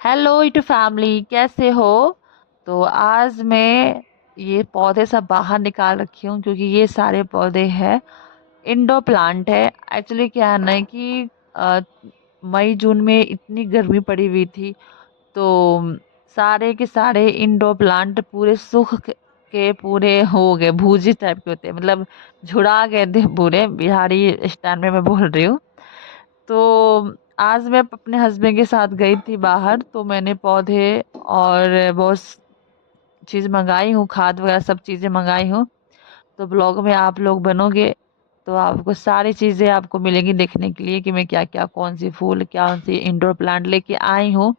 Hello इटू family, कैसे हो? तो आज मैं ये पौधे सब बाहर निकाल रखी हूँ क्योंकि ये सारे पौधे हैं इंडोर प्लांट है। एक्चुअली क्या है ना कि अ, मई जून में इतनी गर्मी पड़ी हुई थी, तो सारे के सारे इंडोर प्लांट पूरे के पूरे हो गए, भूजी टाइप के होते हैं, मतलब झुड़ा गए थे पूरे, बिहारी स्टाइल में मैं बोल रही हूँ। तो आज मैं अपने हस्बैंड के साथ गई थी बाहर, तो मैंने पौधे और बहुत चीज़ मंगाई हूँ, खाद वगैरह सब चीज़ें मंगाई हूँ। तो ब्लॉग में आप लोग बनोगे तो आपको सारी चीज़ें आपको मिलेंगी देखने के लिए कि मैं क्या क्या, कौन सी फूल, कौन सी इंडोर प्लांट लेके आई हूँ।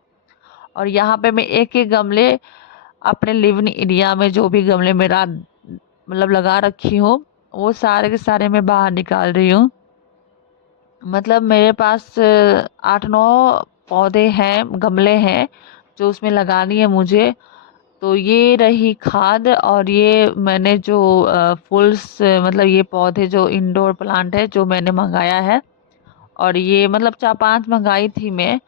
और यहाँ पे मैं एक एक गमले अपने लिविंग एरिया में, जो भी गमले मेरा मतलब लगा रखी हूँ, वो सारे के सारे मैं बाहर निकाल रही हूँ। मतलब मेरे पास 8-9 पौधे हैं, गमले हैं जो उसमें लगानी है मुझे। तो ये रही खाद, और ये मैंने जो फूल्स मतलब ये पौधे जो इंडोर प्लांट है जो मैंने मंगाया है। और ये मतलब 4-5 मंगाई थी मैं।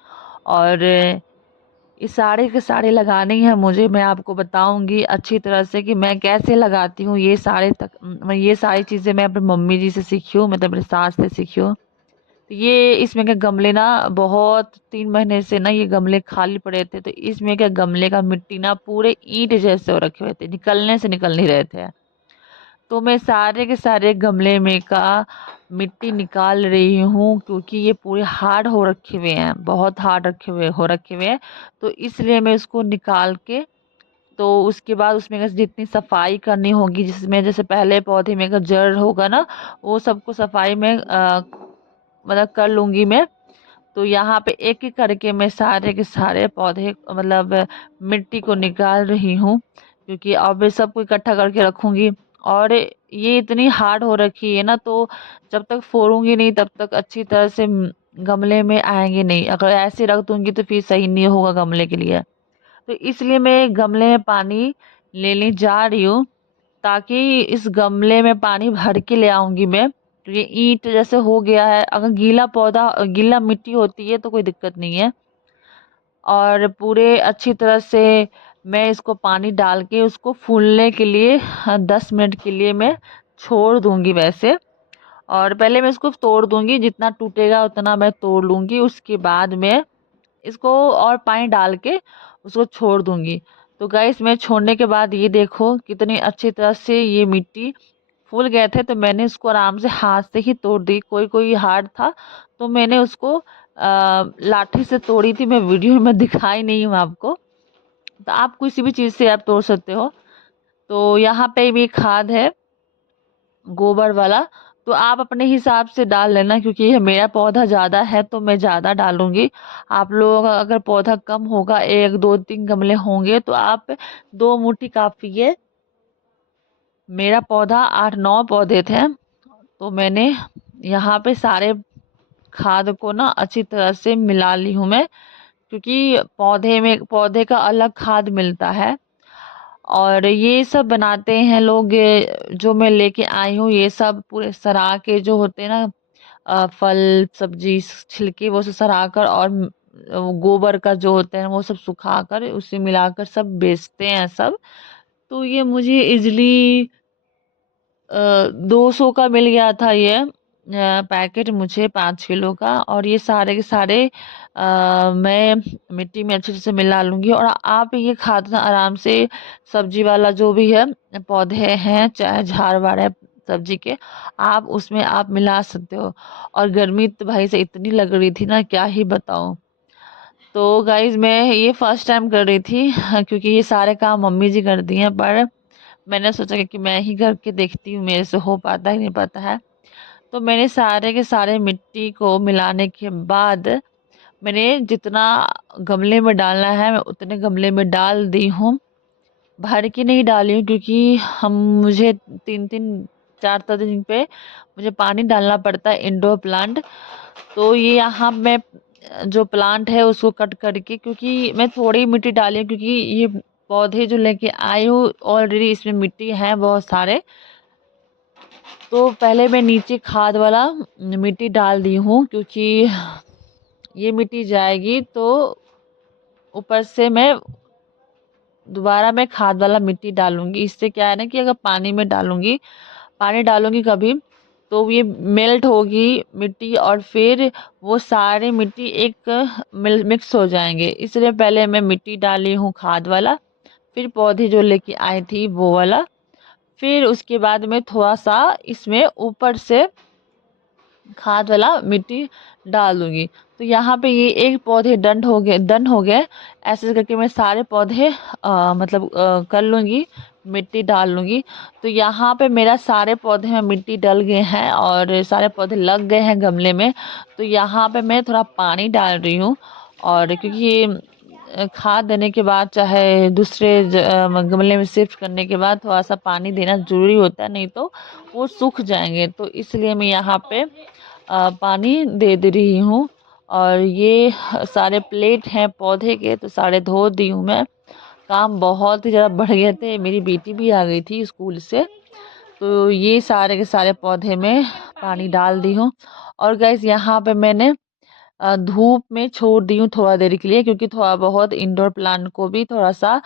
और ये सारे के सारे लगाने हैं मुझे। मैं आपको बताऊंगी अच्छी तरह से कि मैं कैसे लगाती हूँ ये सारे तक। मैं ये सारी चीज़ें मैं अपनी मम्मी जी से सीखी हूँ, मतलब मेरी सास से सीखी हूँ। तो ये इसमें के गमले ना बहुत 3 महीने से ना ये गमले खाली पड़े थे, तो इसमें के गमले का मिट्टी ना पूरे ईंट जैसे हो रखे हुए थे, निकलने से निकल नहीं रहे थे। तो मैं सारे के सारे गमले में का मिट्टी निकाल रही हूँ क्योंकि ये पूरे हार्ड हो रखे हुए हैं, बहुत हार्ड रखे हुए हैं। तो इसलिए मैं इसको निकाल के, तो उसके बाद उसमें का जितनी सफाई करनी होगी, जिसमें जैसे पहले पौधे में का जड़ होगा ना, वो सबको सफाई में मतलब कर लूंगी मैं। तो यहाँ पे एक एक करके मैं सारे के सारे पौधे मतलब मिट्टी को निकाल रही हूँ, क्योंकि अब मैं सबको इकट्ठा करके रखूंगी। और ये इतनी हार्ड हो रखी है ना, तो जब तक फोड़ूंगी नहीं तब तक अच्छी तरह से गमले में आएंगे नहीं। अगर ऐसे रख दूंगी तो फिर सही नहीं होगा गमले के लिए। तो इसलिए मैं गमले में पानी लेने जा रही हूँ, ताकि इस गमले में पानी भर के ले आऊंगी मैं। तो ये ईंट जैसे हो गया है, अगर गीला पौधा, गीला मिट्टी होती है तो कोई दिक्कत नहीं है। और पूरे अच्छी तरह से मैं इसको पानी डाल के उसको फूलने के लिए 10 मिनट के लिए मैं छोड़ दूंगी वैसे। और पहले मैं इसको तोड़ दूंगी, जितना टूटेगा उतना मैं तोड़ लूंगी, उसके बाद मैं इसको और पानी डाल के उसको छोड़ दूंगी। तो गाइस, मैं छोड़ने के बाद ये देखो कितनी अच्छी तरह से ये मिट्टी फूल गए थे। तो मैंने उसको आराम से हाथ से ही तोड़ दी, कोई कोई हार्ड था तो मैंने उसको लाठी से तोड़ी थी। मैं वीडियो में दिखाई नहीं हूँ आपको, तो आप किसी भी चीज़ से आप तोड़ सकते हो। तो यहाँ पे भी खाद है, गोबर वाला। तो आप अपने हिसाब से डाल लेना, क्योंकि ये मेरा पौधा ज़्यादा है तो मैं ज़्यादा डालूंगी। आप लोग अगर पौधा कम होगा, 1 2 3 गमले होंगे, तो आप 2 मुट्ठी काफ़ी है। मेरा पौधा 8-9 पौधे थे, तो मैंने यहाँ पे सारे खाद को ना अच्छी तरह से मिला ली हूँ मैं, क्योंकि पौधे का अलग खाद मिलता है। और ये सब बनाते हैं लोग, जो मैं लेके आई हूँ ये सब पूरे सरा के जो होते हैं ना, फल सब्जी छिलके वो सब सरा कर, और गोबर का जो होता है वो सब सुखा कर उसे मिलाकर सब बेचते हैं सब। तो ये मुझे इजली 200 का मिल गया था ये पैकेट मुझे, 5 किलो का। और ये सारे के सारे मैं मिट्टी में अच्छे से मिला लूंगी। और आप ये खाद ना आराम से सब्जी वाला जो भी है पौधे हैं, चाहे झाड़ वाड़ है सब्जी के, आप उसमें आप मिला सकते हो। और गर्मी तो भाई से इतनी लग रही थी ना, क्या ही बताऊं। तो गाइज, मैं ये फर्स्ट टाइम कर रही थी क्योंकि ये सारे काम मम्मी जी करती हैं, पर मैंने सोचा कि मैं ही करके देखती हूँ मेरे से हो पाता है नहीं पाता है। तो मैंने सारे के सारे मिट्टी को मिलाने के बाद मैंने जितना गमले में डालना है मैं उतने गमले में डाल दी हूँ। भर के नहीं डाली हूँ, क्योंकि हम मुझे 3-3 4 दिन पे मुझे पानी डालना पड़ता है इंडोर प्लांट। तो ये यहाँ मैं जो प्लांट है उसको कट करके, क्योंकि मैं थोड़ी मिट्टी डाली हूँ, क्योंकि ये पौधे जो लेके आई हूँ ऑलरेडी इसमें मिट्टी है बहुत सारे। तो पहले मैं नीचे खाद वाला मिट्टी डाल दी हूँ, क्योंकि ये मिट्टी जाएगी तो ऊपर से मैं दोबारा मैं खाद वाला मिट्टी डालूंगी। इससे क्या है ना कि अगर पानी डालूंगी कभी, तो ये मेल्ट होगी मिट्टी, और फिर वो सारे मिट्टी एक मिक्स हो जाएंगे। इसलिए पहले मैं मिट्टी डाली हूँ खाद वाला, फिर पौधे जो लेके आई थी वो वाला, फिर उसके बाद में थोड़ा सा इसमें ऊपर से खाद वाला मिट्टी डाल दूंगी। तो यहाँ पे ये एक पौधे डन हो गए। ऐसे करके मैं सारे पौधे मतलब कर लूँगी, मिट्टी डाल लूँगी। तो यहाँ पे मेरा सारे पौधे में मिट्टी डल गए हैं और सारे पौधे लग गए हैं गमले में। तो यहाँ पे मैं थोड़ा पानी डाल रही हूँ, और क्योंकि खाद देने के बाद चाहे दूसरे गमले में शिफ्ट करने के बाद थोड़ा सा पानी देना ज़रूरी होता है, नहीं तो वो सूख जाएंगे। तो इसलिए मैं यहाँ पे पानी दे रही हूँ। और ये सारे प्लेट हैं पौधे के, तो सारे धो दी हूँ मैं। काम बहुत ही ज़्यादा बढ़ गए थे, मेरी बेटी भी आ गई थी स्कूल से। तो ये सारे के सारे पौधे में पानी डाल दी हूँ। और गैस यहाँ पे मैंने धूप में छोड़ दी हूँ थोड़ा देर के लिए, क्योंकि थोड़ा बहुत इंडोर प्लांट को भी थोड़ा सा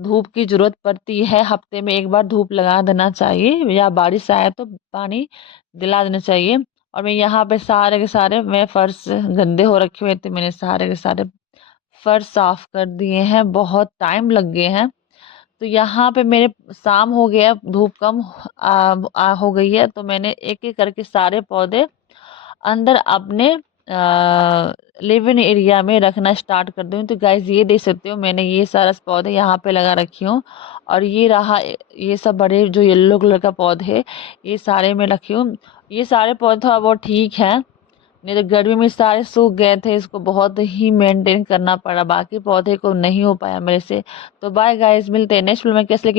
धूप की ज़रूरत पड़ती है। हफ्ते में एक बार धूप लगा देना चाहिए, या बारिश आए तो पानी दिला देना चाहिए। और मैं यहाँ पे सारे के सारे, मैं फर्श गंदे हो रखे हुए थे, मैंने सारे के सारे फर्श साफ कर दिए हैं, बहुत टाइम लग गए हैं। तो यहाँ पे मेरे शाम हो गया, धूप कम हो गई है, तो मैंने एक एक करके सारे पौधे अंदर अपने लिव इन एरिया में रखना स्टार्ट कर दूँ। तो गाइज ये देख सकते हो, मैंने ये सारा पौधे यहाँ पे लगा रखी हूँ। और ये रहा, ये सब बड़े जो येलो कलर का पौधे, ये सारे में रखी हूँ। ये सारे पौधे थोड़ा बहुत ठीक है, नहीं तो गर्मी में सारे सूख गए थे, इसको बहुत ही मेंटेन करना पड़ा, बाकी पौधे को नहीं हो पाया मेरे से। तो बाय गाइज, मिलते हैं नेक्स्ट वीडियो में कैसे